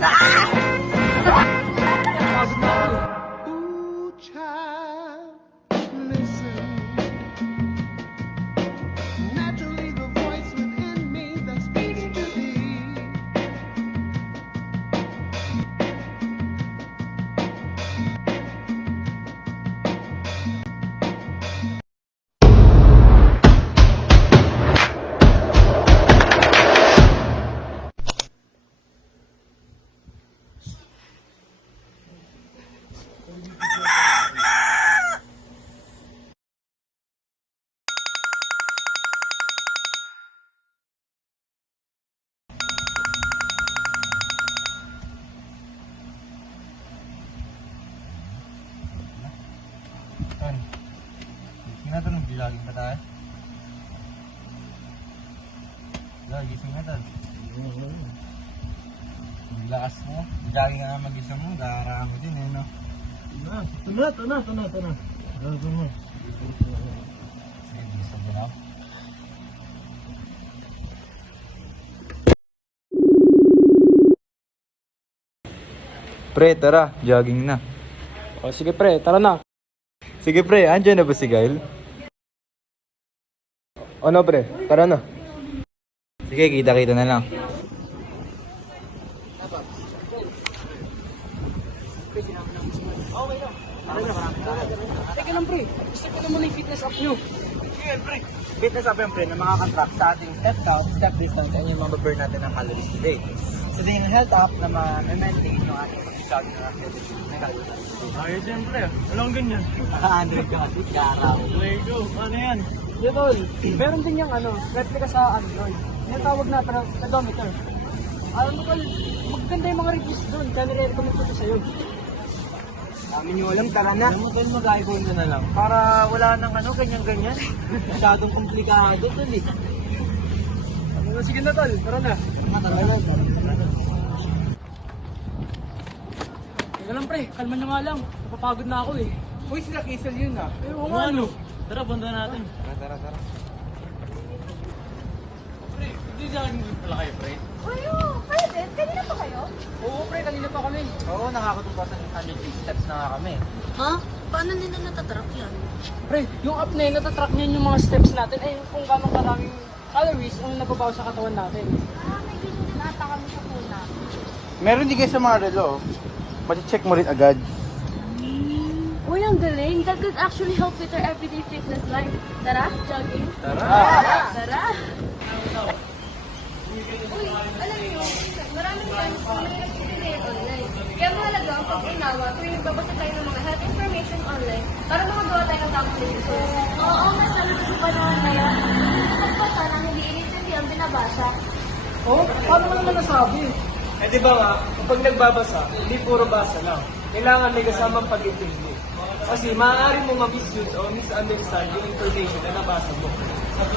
Ooh, child, listen. Naturally, the voice within me that speaks to thee. Ton, gising na Ton, nag-jogging pa tayo. Gising na Ton. Ang lakas mo, jogging nga mag-isa mo, gaharang mo din eh, no? Ito na. Gago mo. Sige, gusto mo na. Pre, tara, jogging na. O sige pre, tara na. Sige pre, andyan na ba si Kyle? Ano pre, tara na. Sige, kita-kita na lang. Teka lang pre, gusto ko naman yung fitness app nyo. Sige pre, fitness up yung pre na makakatrack sa ating step count, step distance, and yung mga burn natin ng calories today. So din yung health app na ma-maintain yung ating pag-jogging ng activity na gagawin. Ayos yan pre, walang ganyan. Android ka kasi, karaw. Lego, ano yan? Tol, meron din yung replica sa Android. Yung tawag na pedometer. Alam mo tol, maganda yung mga reviews doon, kaya nire-recommend ko ito sa'yo. Amin nyo alam, tara na. Alam mo tol, mag-iPhone na lang. Para wala nang ganyan-ganyan. Masyadong komplikado tol eh. Sige na tol, tara na. Tara na. Teka lang pre, kalma nyo nga lang. Napapagod na ako eh. Uy, sila Kiesel yun ah. Eh, oo nga ano. Tara, banda natin. Tara. Pre, hindi jogging din pala kayo pre. Kayo din? Kanina pa kayo? Oo pre, kanina pa kami. Oo, nakakatumpasan ng 100 steps na nga kami. Ha? Paano nila natatrack yan? Pre, yung app na yun, natatrack niyan yung mga steps natin ay kung gano'ng karaming calories ang nababaw sa katawan natin. May ganyan din ata kami sa phone namin. Meron din kayo sa mga relo. Mati-check mo rin agad. Uy, ang galing. That could actually help with our everyday fitness life. Tara, jogging. Tara. Uy, alam niyo, maraming times na may nagpipili online. Kaya mahalaga ang pag-unawa tuwing nagbabasa tayo ng mga health information online para makagawa tayo ng tamang decision. Oo, mas lalo sa panahon na yan. Pagbasa na hindi inintindi ang binabasa. Oh, paano mo naman nasabi? Eh di ba nga, kapag nagbabasa, hindi puro basa lang. Kailangan may kasamang pag-intindi. Kasi maaari mo ma-misuse o misunderstand yung information na nabasa mo. Sa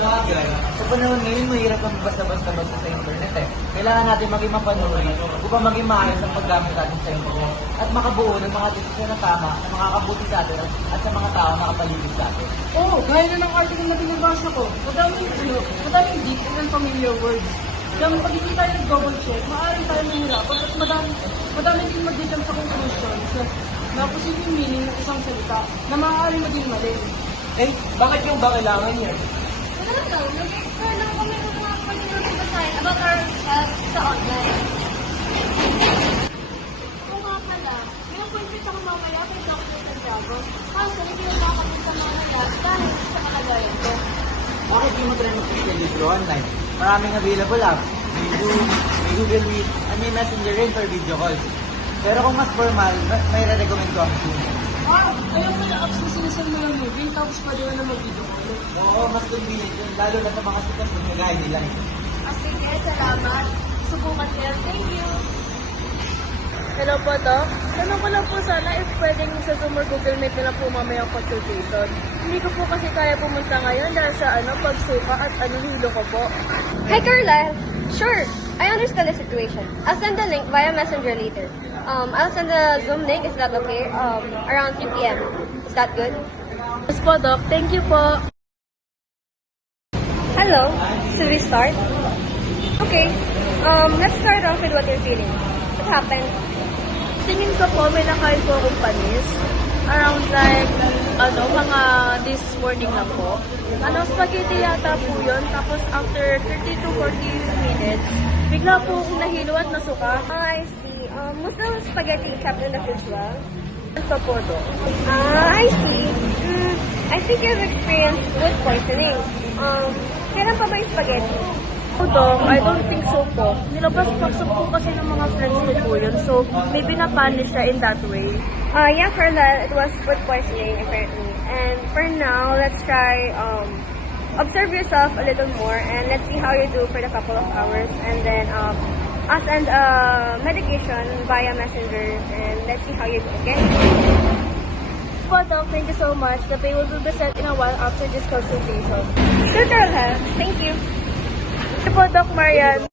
panahon ngayon, mahirap ang basta-basta sa internet eh. Kailangan natin maging mapanuri upang maging maayos ang paggamit natin sa internet at makabuo ng mga desisyon na tama na makakabuti sa atin at sa mga tao na kapaligid sa atin. Oo, gaya na ng article na binabasa ko. Madaming deep and unfamiliar words. Kaya pag hindi tayo nag-double check, maaaring tayo mahirapan at madami din mag-jump sa conclusions na posibleng meaning ng isang salita na maaaring maging mali. Eh, bakit yung ba kailangan yan? Ano lang, nag-explore lang kami ng mga pwede natin basahin about our health sa online. Oo nga pala, may appointment ako mamaya kay Dr. Santiago. Kaso, hindi ko makakapit sa mga lab dahil sa kalagayan ko. Bakit di mo try mag-schedule online? Maraming available apps. May Zoom, may Google Meet, at may Messenger rin for video calls. Pero kung mas formal, may re-recommend ko ang Zoom. Wow! Kaya pala apps na sinasal mo ng movie, tapos pwede mo na mag-video call. Oo, mas convenient yun, lalo na sa mga sikat na gaya nila. Sige, salamat. Subukan ko yan. Thank you. Hello po, Doc. Tanong ko lang po sana if pwedeng sa Zoom or Google Meet na lang po mamaya ang consultation. Hindi ko po kasi kaya pumunta ngayon dahil sa pagsuka at hilo ko po. Hi, Carlisle. Sure, I understand the situation. I'll send the link via Messenger later. I'll send the Zoom link. Is that okay? Around 3 p.m. Is that good? Yes po, Doc. Thank you po. Hello. Should we start? Okay. Let's start off with what you're feeling. What happened? Tingin ko po, may nakain po akong panis. Around like, mga this morning lang po. Spaghetti yata po yun. Tapos after 30 to 40 minutes, bigla po akong nahilo at nasuka. I see. Was the spaghetti kept in the fridge well? Ito po do. I see. I think you've experienced food poisoning. Kailan pa ba yung spaghetti? Dong, I don't think so po. Nilabas-pasok po kasi ng mga friends ko po yun. So, maybe na-punish siya in that way. Yeah, for that, it was food poisoning, apparently. And for now, let's try, observe yourself a little more, and let's see how you do for the couple of hours. And then, send medication via messenger, and let's see how you do, okay? Po, Doc, thank you so much. The pay will be sent in a while after this consultation. Sure, Carla. Thank you. Ito po, Doc Marian.